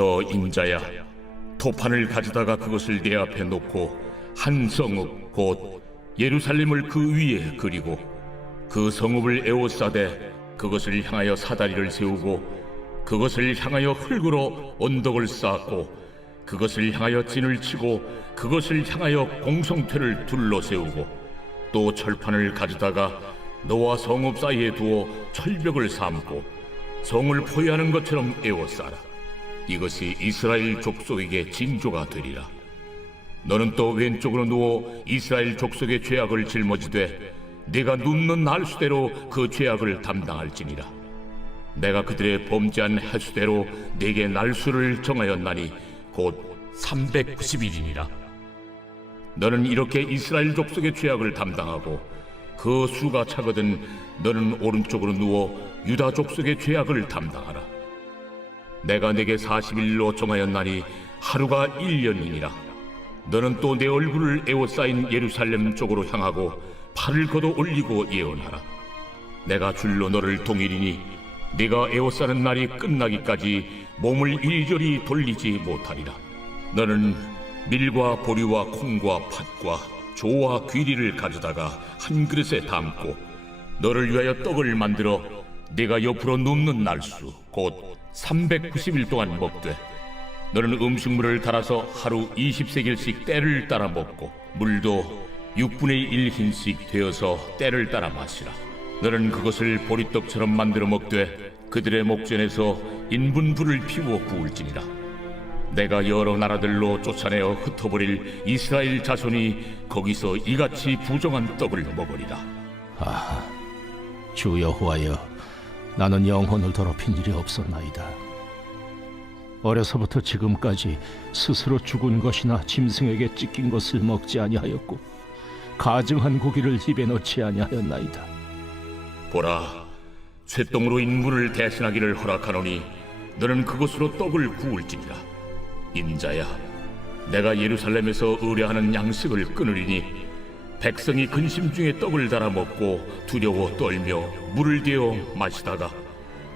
너 인자야, 토판을 가져다가 그것을 내 앞에 놓고 한 성읍 곧 예루살렘을 그 위에 그리고 그 성읍을 에워싸되 그것을 향하여 사다리를 세우고 그것을 향하여 흙으로 언덕을 쌓고 그것을 향하여 진을 치고 그것을 향하여 공성퇴를 둘러 세우고 또 철판을 가져다가 너와 성읍 사이에 두어 철벽을 삼고 성을 포위하는 것처럼 에워싸라. 이것이 이스라엘 족속에게 징조가 되리라. 너는 또 왼쪽으로 누워 이스라엘 족속의 죄악을 짊어지되 네가 눕는 날수대로 그 죄악을 담당할지니라. 내가 그들의 범죄한 횟수대로 네게 날수를 정하였나니 곧 390일이니라. 너는 이렇게 이스라엘 족속의 죄악을 담당하고 그 수가 차거든 너는 오른쪽으로 누워 유다 족속의 죄악을 담당하라. 내가 네게 40일로 정하였나니 하루가 1년이니라. 너는 또 내 얼굴을 에워싸인 예루살렘 쪽으로 향하고 팔을 걷어 올리고 예언하라. 내가 줄로 너를 동일이니 네가 에워싸는 날이 끝나기까지 몸을 이리저리 돌리지 못하리라. 너는 밀과 보리와 콩과 팥과 조와 귀리를 가져다가 한 그릇에 담고 너를 위하여 떡을 만들어 네가 옆으로 눕는 날수 곧 390일 동안 먹되 너는 음식물을 달아서 하루 20세겔씩 때를 따라 먹고 물도 6분의 1 흰씩 되어서 때를 따라 마시라. 너는 그것을 보리떡처럼 만들어 먹되 그들의 목전에서 인분불을 피워 구울지니라. 내가 여러 나라들로 쫓아내어 흩어버릴 이스라엘 자손이 거기서 이같이 부정한 떡을 먹으리라. 아하, 주 여호와여, 나는 영혼을 더럽힌 일이 없었나이다. 어려서부터 지금까지 스스로 죽은 것이나 짐승에게 찢긴 것을 먹지 아니하였고 가증한 고기를 입에 넣지 아니하였나이다. 보라, 쇠똥으로 인물을 대신하기를 허락하노니 너는 그것으로 떡을 구울지니라. 인자야, 내가 예루살렘에서 의뢰하는 양식을 끊으리니 백성이 근심 중에 떡을 달아 먹고 두려워 떨며 물을 데워 마시다가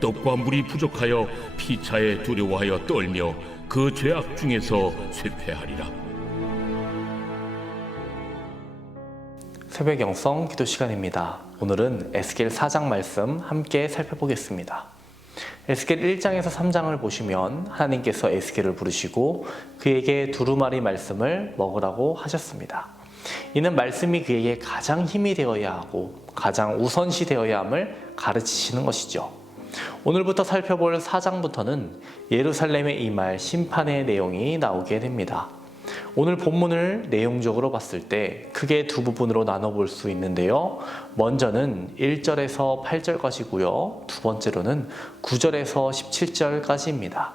떡과 물이 부족하여 피차에 두려워하여 떨며 그 죄악 중에서 쇠퇴하리라. 새벽 영성 기도 시간입니다. 오늘은 에스겔 4장 말씀 함께 살펴보겠습니다. 에스겔 1장에서 3장을 보시면 하나님께서 에스겔을 부르시고 그에게 두루마리 말씀을 먹으라고 하셨습니다. 이는 말씀이 그에게 가장 힘이 되어야 하고 가장 우선시 되어야 함을 가르치시는 것이죠. 오늘부터 살펴볼 4장부터는 예루살렘에 임할 심판의 내용이 나오게 됩니다. 오늘 본문을 내용적으로 봤을 때 크게 두 부분으로 나눠볼 수 있는데요. 먼저는 1절에서 8절까지고요. 두 번째로는 9절에서 17절까지입니다.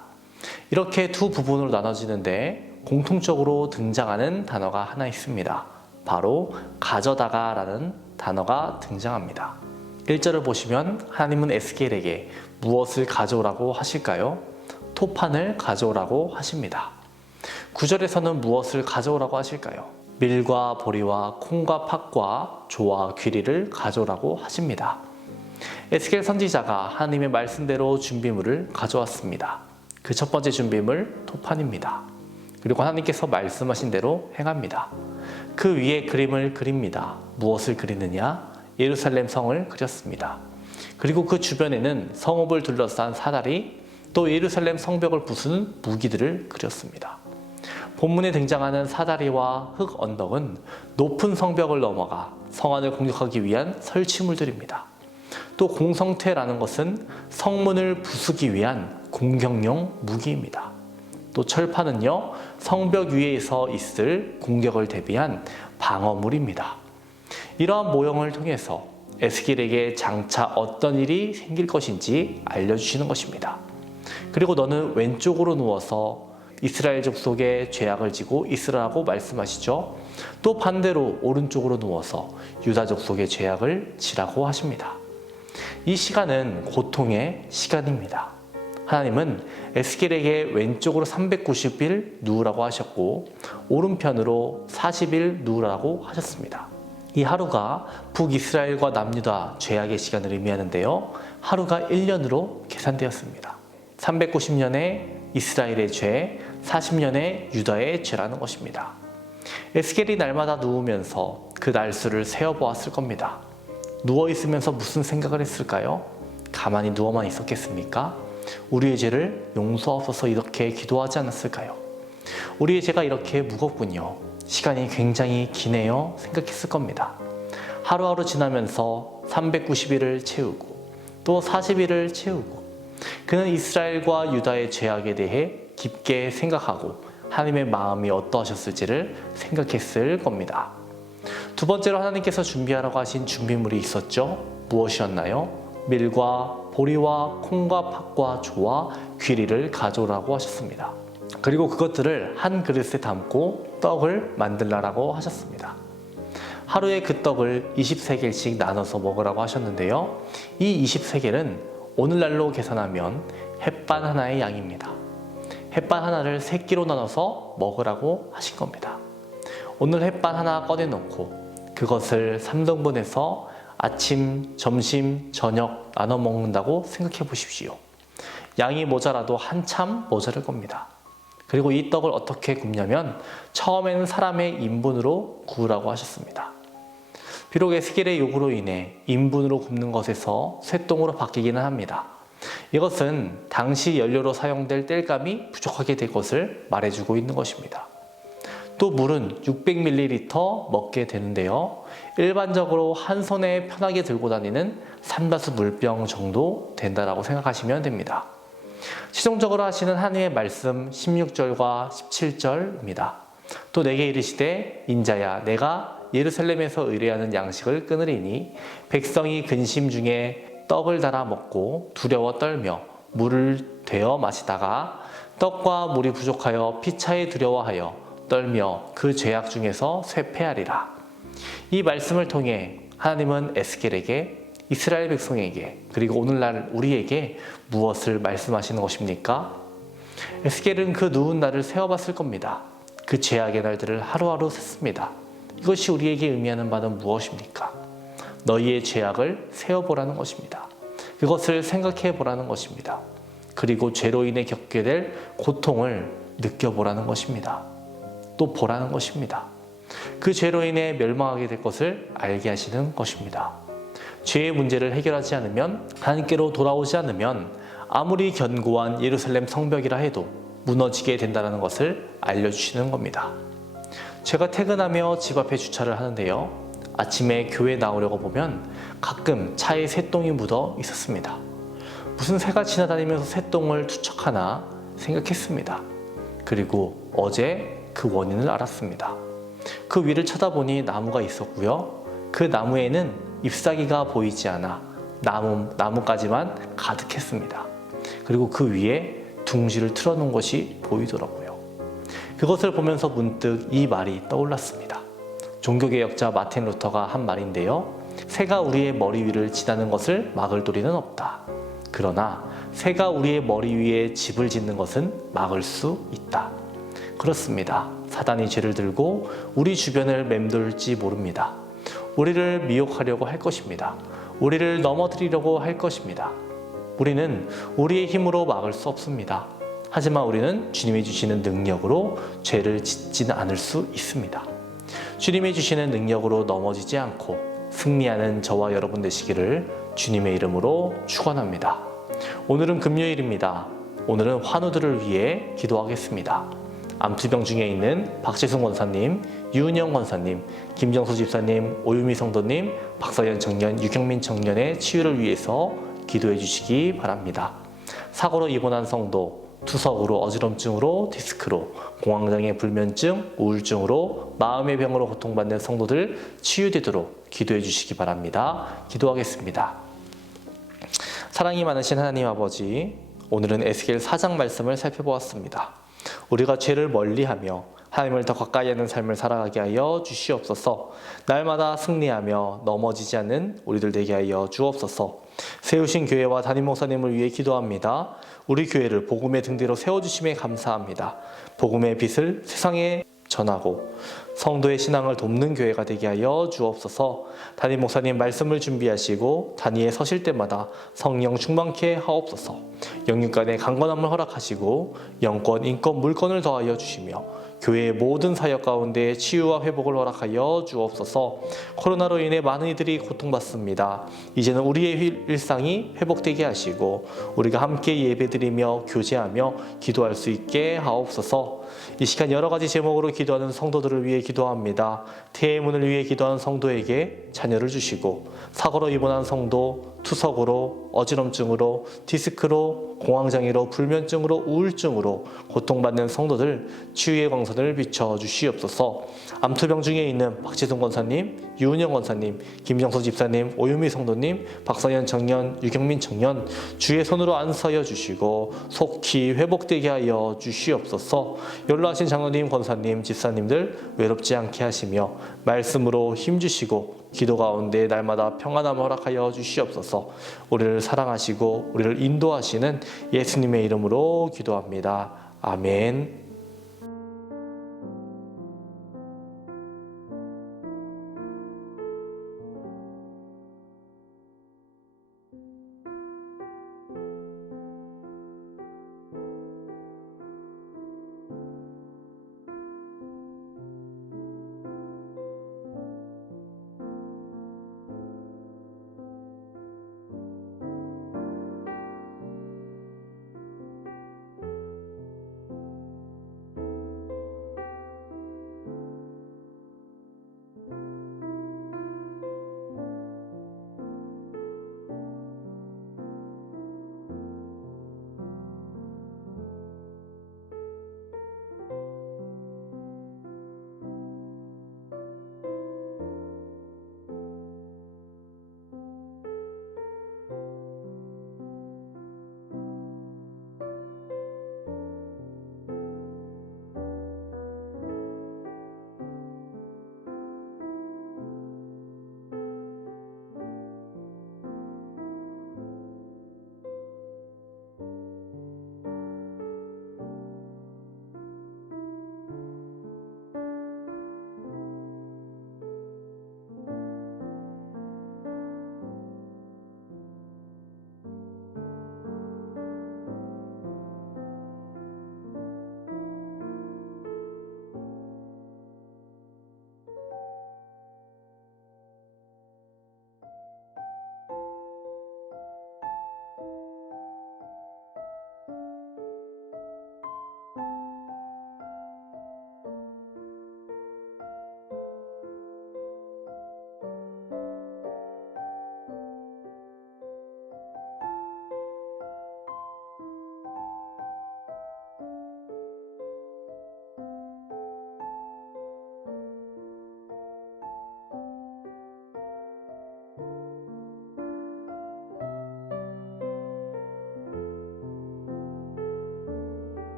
이렇게 두 부분으로 나눠지는데 공통적으로 등장하는 단어가 하나 있습니다. 바로 가져다가 라는 단어가 등장합니다. 1절을 보시면 하나님은 에스겔에게 무엇을 가져오라고 하실까요? 토판을 가져오라고 하십니다. 9절에서는 무엇을 가져오라고 하실까요? 밀과 보리와 콩과 팥과 조와 귀리를 가져오라고 하십니다. 에스겔 선지자가 하나님의 말씀대로 준비물을 가져왔습니다. 그 첫 번째 준비물 토판입니다. 그리고 하나님께서 말씀하신 대로 행합니다. 그 위에 그림을 그립니다. 무엇을 그리느냐? 예루살렘 성을 그렸습니다. 그리고 그 주변에는 성읍을 둘러싼 사다리, 또 예루살렘 성벽을 부수는 무기들을 그렸습니다. 본문에 등장하는 사다리와 흙 언덕은 높은 성벽을 넘어가 성안을 공격하기 위한 설치물들입니다. 또 공성퇴라는 것은 성문을 부수기 위한 공격용 무기입니다. 또 철판은요, 성벽 위에서 있을 공격을 대비한 방어물입니다. 이러한 모형을 통해서 에스겔에게 장차 어떤 일이 생길 것인지 알려주시는 것입니다. 그리고 너는 왼쪽으로 누워서 이스라엘 족속의 죄악을 지고 있으라고 말씀하시죠. 또 반대로 오른쪽으로 누워서 유다 족속의 죄악을 지라고 하십니다. 이 시간은 고통의 시간입니다. 하나님은 에스겔에게 왼쪽으로 390일 누우라고 하셨고 오른편으로 40일 누우라고 하셨습니다. 이 하루가 북이스라엘과 남유다 죄악의 시간을 의미하는데요. 하루가 1년으로 계산되었습니다. 390년에 이스라엘의 죄, 40년의 유다의 죄라는 것입니다. 에스겔이 날마다 누우면서 그 날수를 세어보았을 겁니다. 누워있으면서 무슨 생각을 했을까요? 가만히 누워만 있었겠습니까? 우리의 죄를 용서하소서 이렇게 기도하지 않았을까요? 우리의 죄가 이렇게 무겁군요. 시간이 굉장히 기네요 생각했을 겁니다. 하루하루 지나면서 390일을 채우고 또 40일을 채우고 그는 이스라엘과 유다의 죄악에 대해 깊게 생각하고 하나님의 마음이 어떠하셨을지를 생각했을 겁니다. 두 번째로 하나님께서 준비하라고 하신 준비물이 있었죠. 무엇이었나요? 밀과 보리와 콩과 팥과 조와 귀리를 가져오라고 하셨습니다. 그리고 그것들을 한 그릇에 담고 떡을 만들라라고 하셨습니다. 하루에 그 떡을 20세겔씩 나눠서 먹으라고 하셨는데요. 이 20세겔은 오늘날로 계산하면 햇반 하나의 양입니다. 햇반 하나를 3끼로 나눠서 먹으라고 하신 겁니다. 오늘 햇반 하나 꺼내놓고 그것을 3등분해서 아침, 점심, 저녁 나눠 먹는다고 생각해 보십시오. 양이 모자라도 한참 모자랄 겁니다. 그리고 이 떡을 어떻게 굽냐면 처음에는 사람의 인분으로 구우라고 하셨습니다. 비록 에스겔의 요구로 인해 인분으로 굽는 것에서 쇠똥으로 바뀌기는 합니다. 이것은 당시 연료로 사용될 땔감이 부족하게 될 것을 말해주고 있는 것입니다. 또 물은 600ml 먹게 되는데요. 일반적으로 한 손에 편하게 들고 다니는 삼다수 물병 정도 된다라고 생각하시면 됩니다. 시종적으로 하시는 하나님의 말씀 16절과 17절입니다. 또 내게 이르시되 인자야 내가 예루살렘에서 의뢰하는 양식을 끊으리니 백성이 근심 중에 떡을 달아 먹고 두려워 떨며 물을 되어 마시다가 떡과 물이 부족하여 피차에 두려워하여 떨며 그 죄악 중에서 쇠폐하리라. 이 말씀을 통해 하나님은 에스겔에게 이스라엘 백성에게 그리고 오늘날 우리에게 무엇을 말씀하시는 것입니까? 에스겔은 그 누운 날을 세어봤을 겁니다. 그 죄악의 날들을 하루하루 셌습니다. 이것이 우리에게 의미하는 바는 무엇입니까? 너희의 죄악을 세어보라는 것입니다. 그것을 생각해 보라는 것입니다. 그리고 죄로 인해 겪게 될 고통을 느껴보라는 것입니다. 또 보라는 것입니다. 그 죄로 인해 멸망하게 될 것을 알게 하시는 것입니다. 죄의 문제를 해결하지 않으면 하나님께로 돌아오지 않으면 아무리 견고한 예루살렘 성벽이라 해도 무너지게 된다는 것을 알려주시는 겁니다. 제가 퇴근하며 집 앞에 주차를 하는데요. 아침에 교회 나오려고 보면 가끔 차에 새똥이 묻어 있었습니다. 무슨 새가 지나다니면서 새똥을 투척하나 생각했습니다. 그리고 어제 그 원인을 알았습니다. 그 위를 쳐다보니 나무가 있었고요. 그 나무에는 잎사귀가 보이지 않아 나무까지만 가득했습니다. 그리고 그 위에 둥지를 틀어놓은 것이 보이더라고요. 그것을 보면서 문득 이 말이 떠올랐습니다. 종교개혁자 마틴 루터가 한 말인데요. 새가 우리의 머리 위를 지나는 것을 막을 도리는 없다. 그러나 새가 우리의 머리 위에 집을 짓는 것은 막을 수 있다. 그렇습니다. 사단이 죄를 들고 우리 주변을 맴돌지 모릅니다. 우리를 미혹하려고 할 것입니다. 우리를 넘어뜨리려고 할 것입니다. 우리는 우리의 힘으로 막을 수 없습니다. 하지만 우리는 주님이 주시는 능력으로 죄를 짓지는 않을 수 있습니다. 주님이 주시는 능력으로 넘어지지 않고 승리하는 저와 여러분 되시기를 주님의 이름으로 축원합니다. 오늘은 금요일입니다. 오늘은 환우들을 위해 기도하겠습니다. 암투병 중에 있는 박재순 권사님, 유은영 권사님, 김정수 집사님, 오유미 성도님, 박서연 청년, 유경민 청년의 치유를 위해서 기도해 주시기 바랍니다. 사고로 입원한 성도, 투석으로 어지럼증으로 디스크로, 공황장애 불면증, 우울증으로 마음의 병으로 고통받는 성도들 치유되도록 기도해 주시기 바랍니다. 기도하겠습니다. 사랑이 많으신 하나님 아버지, 오늘은 에스겔 4장 말씀을 살펴보았습니다. 우리가 죄를 멀리하며 하나님을 더 가까이 하는 삶을 살아가게 하여 주시옵소서. 날마다 승리하며 넘어지지 않는 우리들 되게 하여 주옵소서. 세우신 교회와 담임 목사님을 위해 기도합니다. 우리 교회를 복음의 등대로 세워주심에 감사합니다. 복음의 빛을 세상에 전하고 성도의 신앙을 돕는 교회가 되게 하여 주옵소서. 담임 목사님 말씀을 준비하시고 단위에 서실 때마다 성령 충만케 하옵소서. 영육 간의 강건함을 허락하시고 영권, 인권, 물권을 더하여 주시며 교회의 모든 사역 가운데 치유와 회복을 허락하여 주옵소서. 코로나로 인해 많은 이들이 고통받습니다. 이제는 우리의 일상이 회복되게 하시고 우리가 함께 예배드리며 교제하며 기도할 수 있게 하옵소서. 이 시간 여러 가지 제목으로 기도하는 성도들을 위해 기도합니다. 태의문을 위해 기도하는 성도에게 자녀를 주시고 사고로 입원한 성도, 투석으로, 어지럼증으로, 디스크로, 공황장애로, 불면증으로, 우울증으로 고통받는 성도들 치유의 광선을 비춰주시옵소서. 암투병 중에 있는 박지성 권사님, 유은영 권사님, 김정수 집사님, 오유미 성도님, 박성현 청년, 유경민 청년 주의 손으로 안서여 주시고 속히 회복되게 하여 주시옵소서. 연로하신 장로님, 권사님, 집사님들 외롭지 않게 하시며 말씀으로 힘주시고 기도 가운데 날마다 평안함을 허락하여 주시옵소서. 우리를 사랑하시고 우리를 인도하시는 예수님의 이름으로 기도합니다. 아멘.